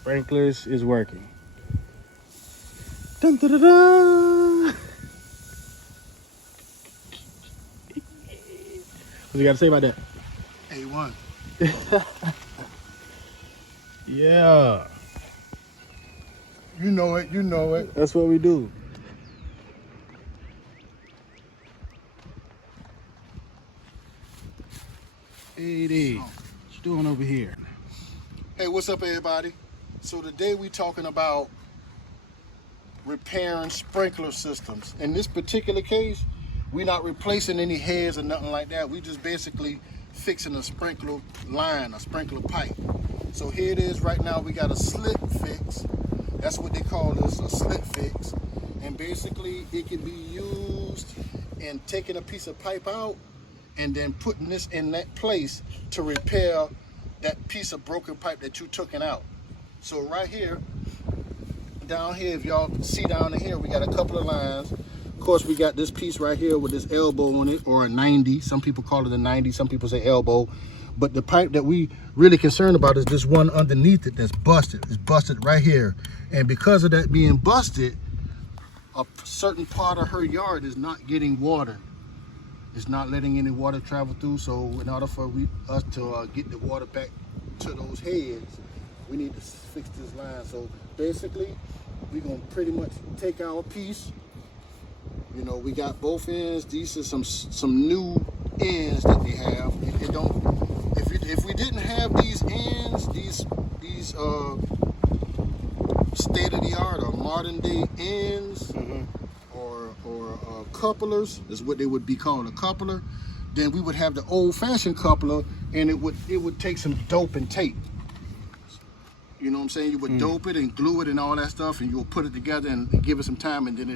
Sprinklers is working. Dun, dun, dun, dun. What you got to say about that? A1. Yeah. You know it, you know it. That's what we do. Hey, D. What you doing over here? Hey, what's up, everybody? So today we talking about repairing sprinkler systems. In this particular case, we're not replacing any heads or nothing like that. We just basically fixing a sprinkler line, a sprinkler pipe. So here it is right now. We got a slit fix. That's what they call this, a slit fix. And basically it can be used in taking a piece of pipe out and then putting this in that place to repair that piece of broken pipe that you took out. So right here, down here, if y'all see down in here, we got a couple of lines. Of course, we got this piece right here with this elbow on it, or a 90. Some people call it a 90, some people say elbow. But the pipe that we really concerned about is this one underneath it that's busted. It's busted right here. And because of that being busted, a certain part of her yard is not getting water. It's not letting any water travel through. So in order for us to get the water back to those heads, we need to fix this line. So basically, we're gonna pretty much take our piece. You know, we got both ends. These are some new ends that they have. It don't. If we didn't have these ends, these state of the art or modern day ends, or couplers is what they would be called, a coupler, then we would have the old-fashioned coupler, and it would take some dope and tape. You know what I'm saying? You would dope it and glue it and all that stuff, and you'll put it together and give it some time, and then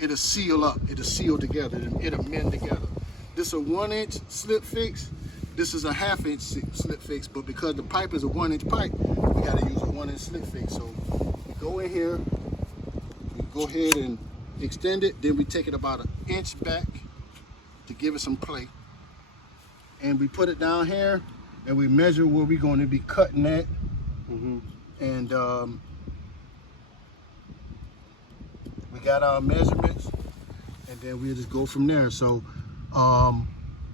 it'll seal up. It'll seal together, and it'll mend together. This is a 1-inch slip fix. This is a 1/2-inch slip fix, but because the pipe is a 1-inch pipe, we got to use a 1-inch slip fix. So we go in here, we go ahead and extend it, then we take it about 1 inch back to give it some play, and we put it down here, and we measure where we're going to be cutting at. And we got our measurements, and then we'll just go from there. So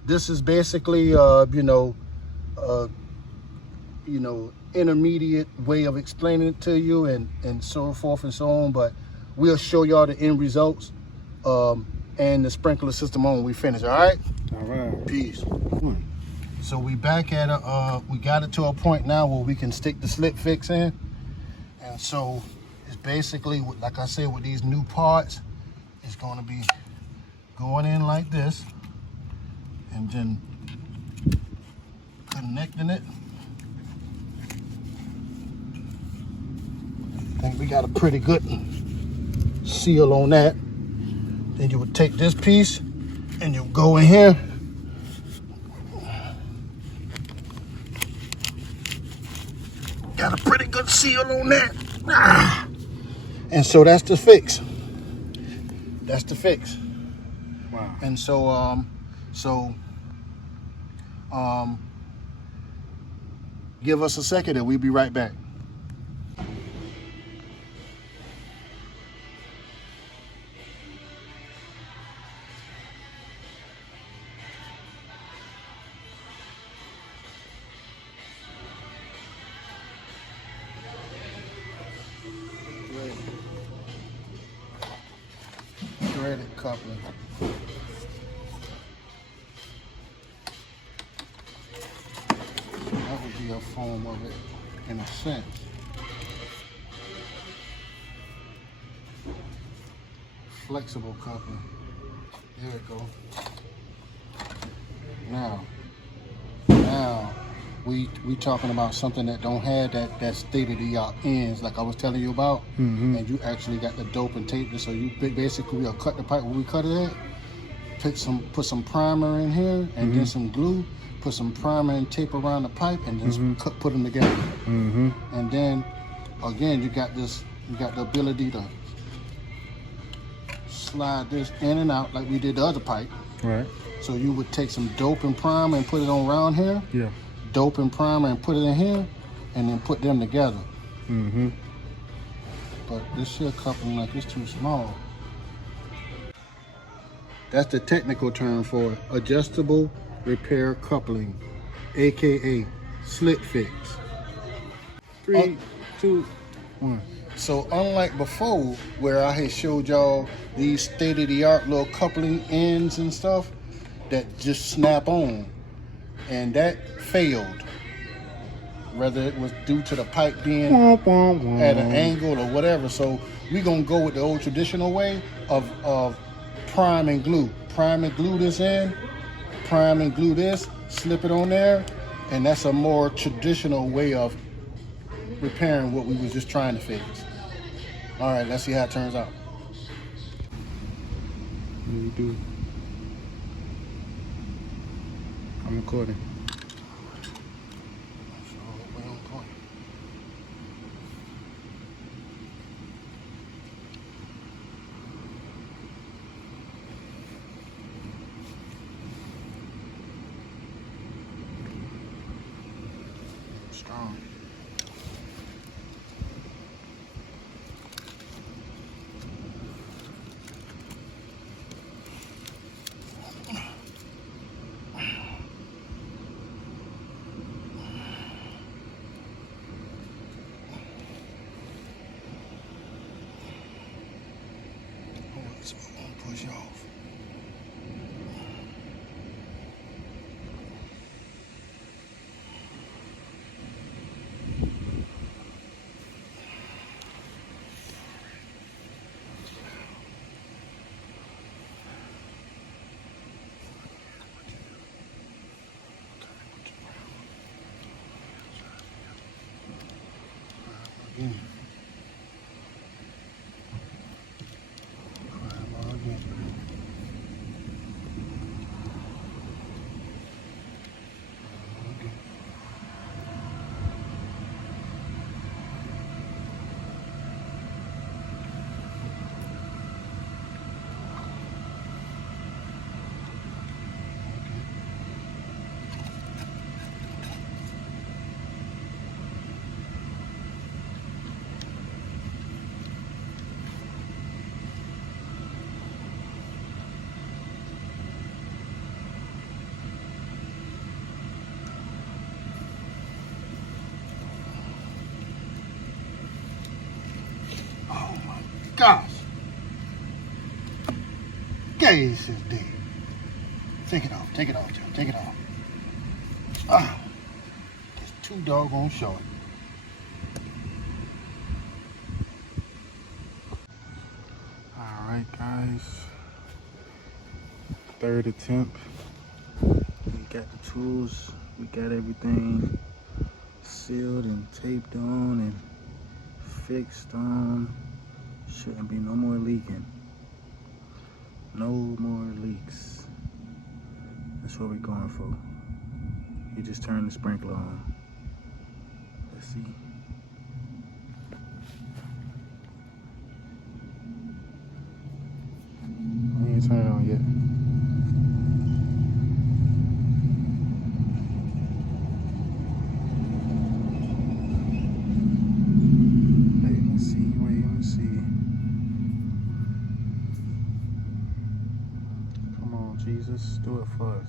this is basically intermediate way of explaining it to you, and so forth and so on, but we'll show y'all the end results and the sprinkler system on when we finish. All right, peace. So we back at we got it to a point now where we can stick the slip fix in. And so it's basically, like I said, with these new parts, it's going to be going in like this and then connecting it. I think we got a pretty good seal on that. Then you would take this piece and you go in here. Got a pretty good seal on that. And so that's the fix. That's the fix. Wow. And so give us a second and we'll be right back. Threaded coupling. That would be a form of it in a sense. Flexible coupling. There we go. Now we talking about something that don't have that state-of-the-art ends like I was telling you about, and you actually got the dope and tape it. So you basically will cut the pipe where we cut it at, put some primer in here, and then some glue, put some primer and tape around the pipe, and then put them together. And then again, you got the ability to slide this in and out like we did the other pipe. Right. So you would take some dope and primer and put it on around here. Yeah. Dope and primer and put it in here, and then put them together. Mm-hmm. But this here coupling like it's too small. That's the technical term for it. Adjustable repair coupling, aka slit fix. 3, 2, 1. So unlike before, where I had showed y'all these state-of-the-art little coupling ends and stuff that just snap on, and that failed. Whether it was due to the pipe being at an angle or whatever. So we're gonna go with the old traditional way of prime and glue. Prime and glue this in, prime and glue this, slip it on there, and that's a more traditional way of repairing what we was just trying to fix. All right, let's see how it turns out. What do you do? I'm recording. Strong. So it won't push off. Gosh. Gas is dead. Take it off, John. Take it off. Ah, it's too doggone short. Alright guys. Third attempt. We got the tools. We got everything sealed and taped on and fixed on. Shouldn't be no more leaking. No more leaks. That's what we're going for. You just turn the sprinkler on. Let's see. We ain't turn it on yet. Jesus, do it for us.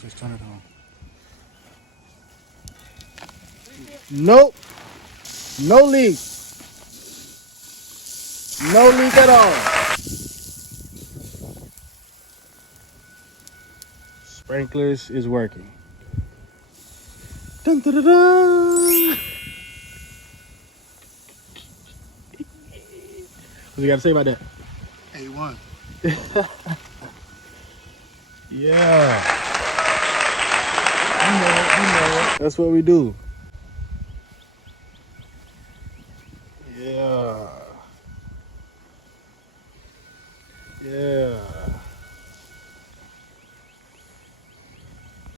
Just turn it on. Nope. No leak. No leak at all. Sprinklers is working. Dun, dun, dun, dun. What you got to say about that? A1. Yeah. You know it. That's what we do.